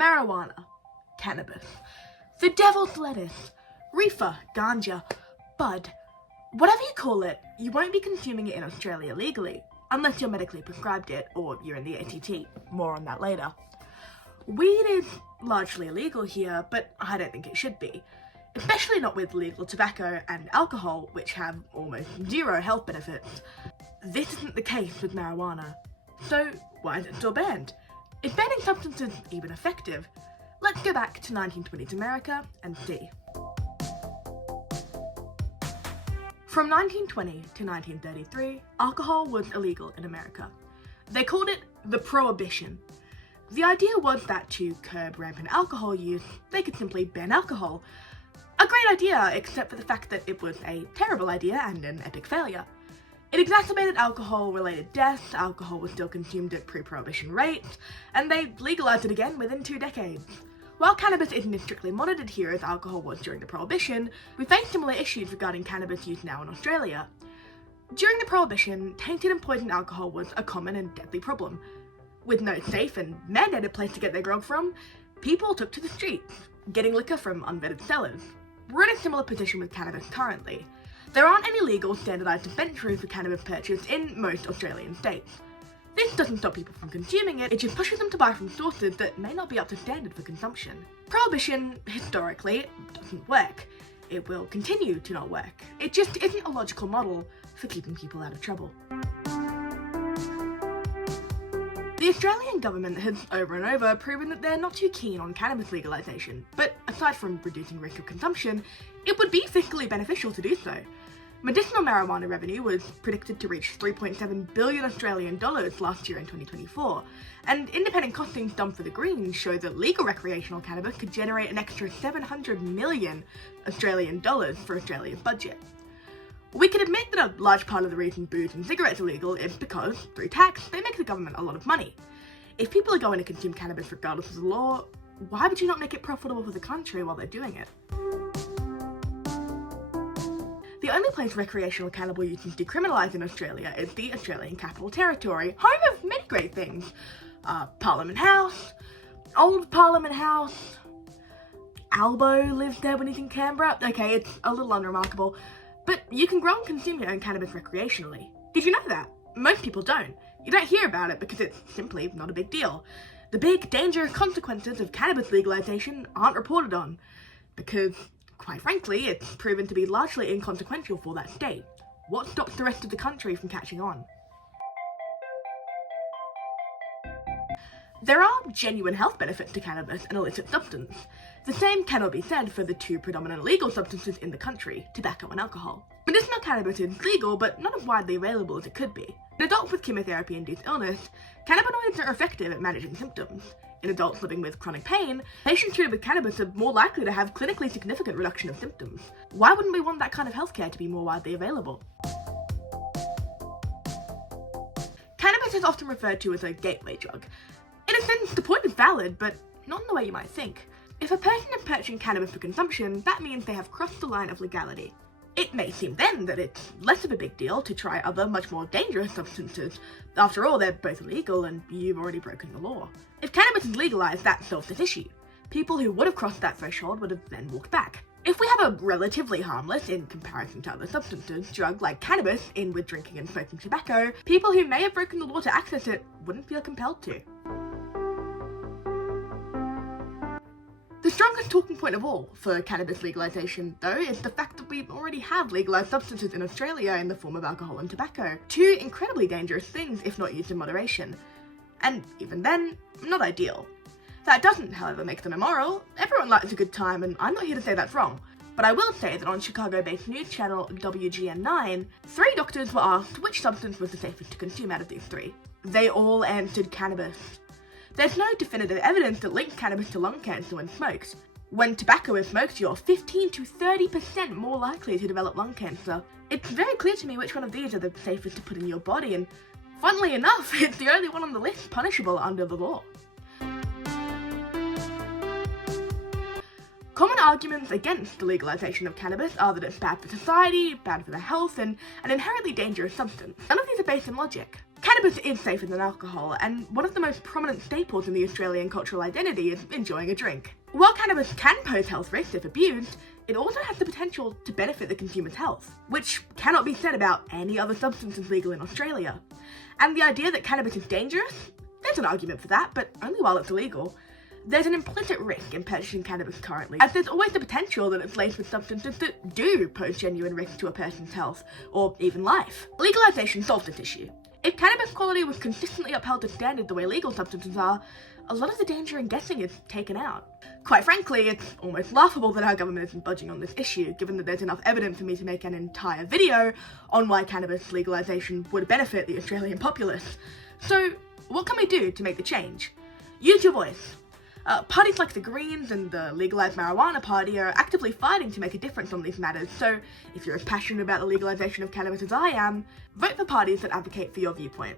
marijuana, cannabis, the devil's lettuce, reefer, ganja, bud, whatever you call it, you won't be consuming it in Australia legally, unless you're medically prescribed it or you're in the ATT. More on that later. Weed is largely illegal here, but I don't think it should be. Especially not with legal tobacco and alcohol, which have almost zero health benefits. This isn't the case with marijuana. So why is it still banned? Is banning substances even effective? Let's go back to 1920s America and see. From 1920 to 1933, alcohol was illegal in America. They called it the Prohibition. The idea was that to curb rampant alcohol use, they could simply ban alcohol. A great idea, except for the fact that it was a terrible idea and an epic failure. It exacerbated alcohol-related deaths, alcohol was still consumed at pre-prohibition rates, and they legalized it again within 2 decades. While cannabis isn't as strictly monitored here as alcohol was during the Prohibition, we face similar issues regarding cannabis use now in Australia. During the Prohibition, tainted and poisoned alcohol was a common and deadly problem. With no safe and mandated place to get their grog from, people took to the streets, getting liquor from unvetted sellers. We're in a similar position with cannabis currently. There aren't any legal standardised dispensaries for cannabis purchase in most Australian states. This doesn't stop people from consuming it, it just pushes them to buy from sources that may not be up to standard for consumption. Prohibition, historically, doesn't work. It will continue to not work. It just isn't a logical model for keeping people out of trouble. The Australian government has over and over proven that they're not too keen on cannabis legalisation, but aside from reducing risk of consumption, it would be fiscally beneficial to do so. Medicinal marijuana revenue was predicted to reach 3.7 billion Australian dollars last year in 2024, and independent costings done for the Greens show that legal recreational cannabis could generate an extra 700 million Australian dollars for Australia's budget. We can admit that a large part of the reason booze and cigarettes are legal is because, through tax, they make the government a lot of money. If people are going to consume cannabis regardless of the law, why would you not make it profitable for the country while they're doing it? The only place recreational cannabis use is decriminalised in Australia is the Australian Capital Territory, home of many great things. Parliament House, Old Parliament House, Albo lives there when he's in Canberra. Okay, it's a little unremarkable. But you can grow and consume your own cannabis recreationally. Did you know that? Most people don't. You don't hear about it because it's simply not a big deal. The big, dangerous consequences of cannabis legalisation aren't reported on, because, quite frankly, it's proven to be largely inconsequential for that state. What stops the rest of the country from catching on? There are genuine health benefits to cannabis, an illicit substance. The same cannot be said for the two predominant legal substances in the country, tobacco and alcohol. Medicinal cannabis is legal, but not as widely available as it could be. In adults with chemotherapy-induced illness, cannabinoids are effective at managing symptoms. In adults living with chronic pain, patients treated with cannabis are more likely to have clinically significant reduction of symptoms. Why wouldn't we want that kind of healthcare to be more widely available? Cannabis is often referred to as a gateway drug. In a sense, the point is valid, but not in the way you might think. If a person is purchasing cannabis for consumption, that means they have crossed the line of legality. It may seem then that it's less of a big deal to try other, much more dangerous substances. After all, they're both illegal and you've already broken the law. If cannabis is legalised, that solves this issue. People who would have crossed that threshold would have then walked back. If we have a relatively harmless, in comparison to other substances, drug like cannabis in with drinking and smoking tobacco, people who may have broken the law to access it wouldn't feel compelled to. The strongest talking point of all for cannabis legalisation, though, is the fact that we already have legalised substances in Australia in the form of alcohol and tobacco. Two incredibly dangerous things if not used in moderation. And even then, not ideal. That doesn't, however, make them immoral. Everyone likes a good time, and I'm not here to say that's wrong. But I will say that on Chicago-based news channel WGN9, 3 doctors were asked which substance was the safest to consume out of these 3. They all answered cannabis. There's no definitive evidence that links cannabis to lung cancer when smoked. When tobacco is smoked, you're 15 to 30% more likely to develop lung cancer. It's very clear to me which one of these are the safest to put in your body, and funnily enough, it's the only one on the list punishable under the law. Common arguments against the legalisation of cannabis are that it's bad for society, bad for the health, and an inherently dangerous substance. None of these are based in logic. Cannabis is safer than alcohol, and one of the most prominent staples in the Australian cultural identity is enjoying a drink. While cannabis can pose health risks if abused, it also has the potential to benefit the consumer's health, which cannot be said about any other substances legal in Australia. And the idea that cannabis is dangerous? There's an argument for that, but only while it's illegal. There's an implicit risk in purchasing cannabis currently, as there's always the potential that it's laced with substances that do pose genuine risk to a person's health, or even life. Legalisation solves this issue. If cannabis quality was consistently upheld to standard the way legal substances are, a lot of the danger in guessing is taken out. Quite frankly, it's almost laughable that our government isn't budging on this issue, given that there's enough evidence for me to make an entire video on why cannabis legalisation would benefit the Australian populace. So, what can we do to make the change? Use your voice. Parties like the Greens and the Legalised Marijuana Party are actively fighting to make a difference on these matters, so if you're as passionate about the legalisation of cannabis as I am, vote for parties that advocate for your viewpoint.